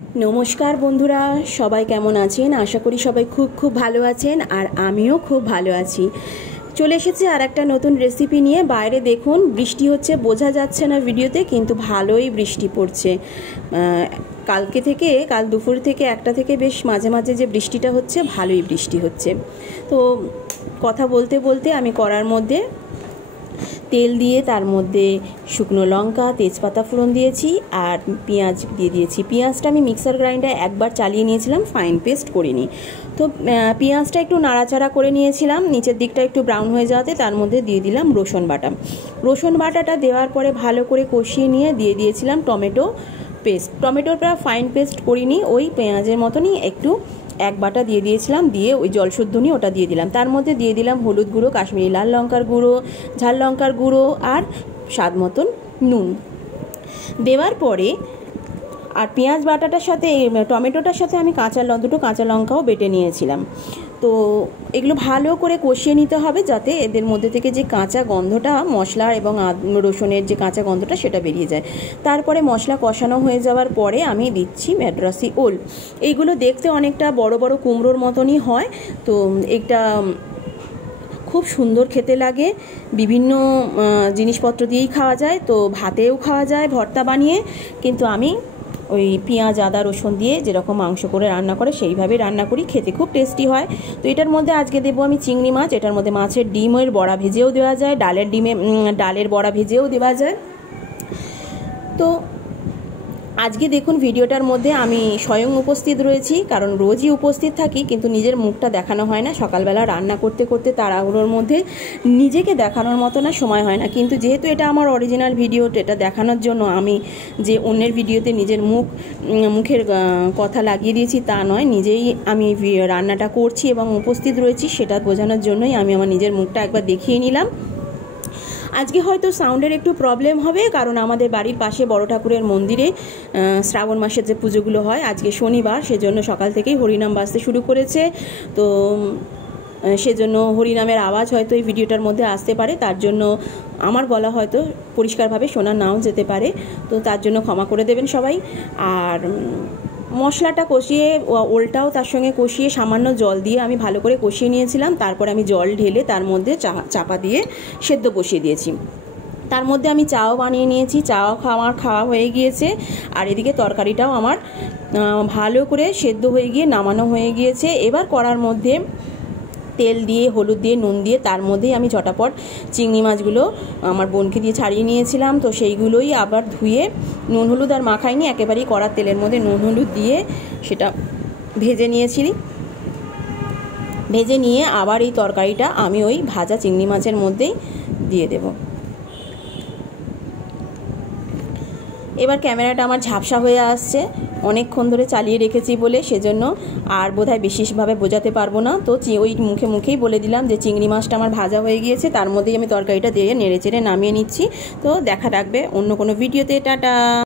नमस्कार बंधुरा सबाई केमन आছেন आशा करी सबाई खूब खूब भालो आছেন और आमिও खूब भालो आছি। चले एसेছি আর একটা নতুন রেসিপি নিয়ে। বাইরে দেখুন বৃষ্টি হচ্ছে, বোঝা যাচ্ছে না ভিডিওতে, কিন্তু ভালোই বৃষ্টি পড়ছে। কালকে থেকে কাল দুপুর থেকে একটা থেকে বেশ মাঝে মাঝে যে বৃষ্টিটা হচ্ছে, ভালোই বৃষ্টি হচ্ছে। তো কথা বলতে বলতে আমি কড়ার মধ্যে তেল দিয়ে তার মধ্যে শুকনো লঙ্কা তেজপাতা ফোড়ন দিয়েছি আর পেঁয়াজ দিয়ে দিয়েছি। পেঁয়াজটা আমি মিক্সার গ্রাইন্ডারে একবার চালিয়ে নিয়েছিলাম, ফাইন পেস্ট করিনি। তো পেঁয়াজটা একটু নাড়াচাড়া করে নিয়েছিলাম, নিচের দিকটা একটু ব্রাউন হয়ে যাওয়াতে তার মধ্যে দিয়ে দিলাম রসুন বাটা। রসুন বাটাটা দেওয়ার পরে ভালো করে কষিয়ে নিয়ে দিয়ে দিয়েছিলাম টমেটো পেস্ট। টমেটোটা ফাইন পেস্ট করিনি, ওই পেঁয়াজের মতনই একটু এক বাটা দিয়ে দিয়েছিলাম, দিয়ে ওই জল শুদ্ধ নিয়ে ওটা দিয়ে দিলাম। তার মধ্যে দিয়ে দিলাম হলুদ গুঁড়ো, কাশ্মীরি লাল লঙ্কার গুঁড়ো, ঝাল লঙ্কার গুঁড়ো আর স্বাদ মতন নুন। দেওয়ার পরে আর পেঁয়াজ বাটাটার সাথে টমেটোটার সাথে আমি দুটো কাঁচা লঙ্কাও বেটে নিয়েছিলাম। তো এগুলো ভালো করে কষিয়ে নিতে হবে, যাতে এদের মধ্যে থেকে যে কাঁচা গন্ধটা, মশলা এবং রসুনের যে কাঁচা গন্ধটা সেটা বেরিয়ে যায়। তারপরে মশলা কষানো হয়ে যাওয়ার পরে আমি দিচ্ছি ম্যাড্রাসি ওল। এইগুলো দেখতে অনেকটা বড় বড় কুমড়োর মতনই হয়, তো এটা খুব সুন্দর খেতে লাগে। বিভিন্ন জিনিসপত্র দিয়েই খাওয়া যায়, তো ভাতেও খাওয়া যায় ভর্তা বানিয়ে, কিন্তু আমি ওই পেঁয়াজ আদা রসুন দিয়ে যেরকম মাংস করে রান্না করে সেইভাবে রান্না করি, খেতে খুব টেস্টি হয়। তো এটার মধ্যে আজকে দেবো আমি চিংড়ি মাছ। এটার মধ্যে মাছের ডিমের বড়া ভেজেও দেওয়া যায়, ডালের বড়া ভেজেও দেওয়া যায়। তো আজকে দেখুন ভিডিওটার মধ্যে আমি স্বয়ং উপস্থিত রয়েছি, কারণ রোজই উপস্থিত থাকি, কিন্তু নিজের মুখটা দেখানো হয় না। সকালবেলা রান্না করতে করতে তাড়াহুড়োর মধ্যে নিজেকে দেখানোর মতো না সময় হয় না। কিন্তু যেহেতু এটা আমার অরিজিনাল ভিডিও, এটা দেখানোর জন্য আমি যে অন্যের ভিডিওতে নিজের মুখের কথা লাগিয়ে দিয়েছি তা নয়, নিজেই আমি রান্নাটা করছি এবং উপস্থিত রয়েছি সেটা বোঝানোর জন্যই আমি আমার নিজের মুখটা একবার দেখিয়ে নিলাম। আজকে হয়তো সাউন্ডের একটু প্রবলেম হবে, কারণ আমাদের বাড়ির পাশে বড় ঠাকুরের মন্দিরে শ্রাবণ মাসের যে পুজোগুলো হয়, আজকে শনিবার, সেজন্য সকাল থেকেই হরিনাম বাজতে শুরু করেছে। তো সেজন্য হরিনামের আওয়াজ হয়তো এই ভিডিওটার মধ্যে আসতে পারে, তার জন্য আমার গলা হয়তো পরিষ্কারভাবে শোনা নাও যেতে পারে, তো তার জন্য ক্ষমা করে দেবেন সবাই। আর মশলাটা কষিয়ে, ওলটাও তার সঙ্গে কষিয়ে সামান্য জল দিয়ে আমি ভালো করে কষিয়ে নিয়েছিলাম। তারপর আমি জল ঢেলে তার মধ্যে চাপা দিয়ে সেদ্ধ বসিয়ে দিয়েছি। তার মধ্যে আমি চাও বানিয়ে নিয়েছি, চাও আমার খাওয়া হয়ে গিয়েছে। আর এদিকে তরকারিটাও আমার ভালো করে সেদ্ধ হয়ে গিয়ে নামানো হয়ে গিয়েছে। এবার কড়ার মধ্যে তেল দিয়ে হলুদ দিয়ে নুন দিয়ে তার মধ্যেই আমি ঝটাপট চিংড়ি মাছগুলো আমার বোনকে দিয়ে ছাড়িয়ে নিয়েছিলাম, তো সেইগুলোই আবার ধুয়ে নুন হলুদ আর মাখাইনি, একেবারেই কড়ার তেলের মধ্যে নুন হলুদ দিয়ে সেটা ভেজে নিয়েছি। ভেজে নিয়ে আবার এই তরকারিটা আমি ওই ভাজা চিংড়ি মাছের মধ্যেই দিয়ে দেব। এবার ক্যামেরাটা আমার ঝাপসা হয়ে আসছে, অনেকক্ষণ ধরে চালিয়ে রেখেছি বলে, সেজন্য আর বোধহয় বিশেষভাবে বোঝাতে পারবো না। তো ওই মুখেই বলে দিলাম যে চিংড়ি মাছটা আমার ভাজা হয়ে গিয়েছে, তার মধ্যেই আমি তরকারিটা দিয়ে নেড়ে চেড়ে নামিয়ে নিচ্ছি। তো দেখা রাখবে অন্য কোনো ভিডিওতে। টাটা।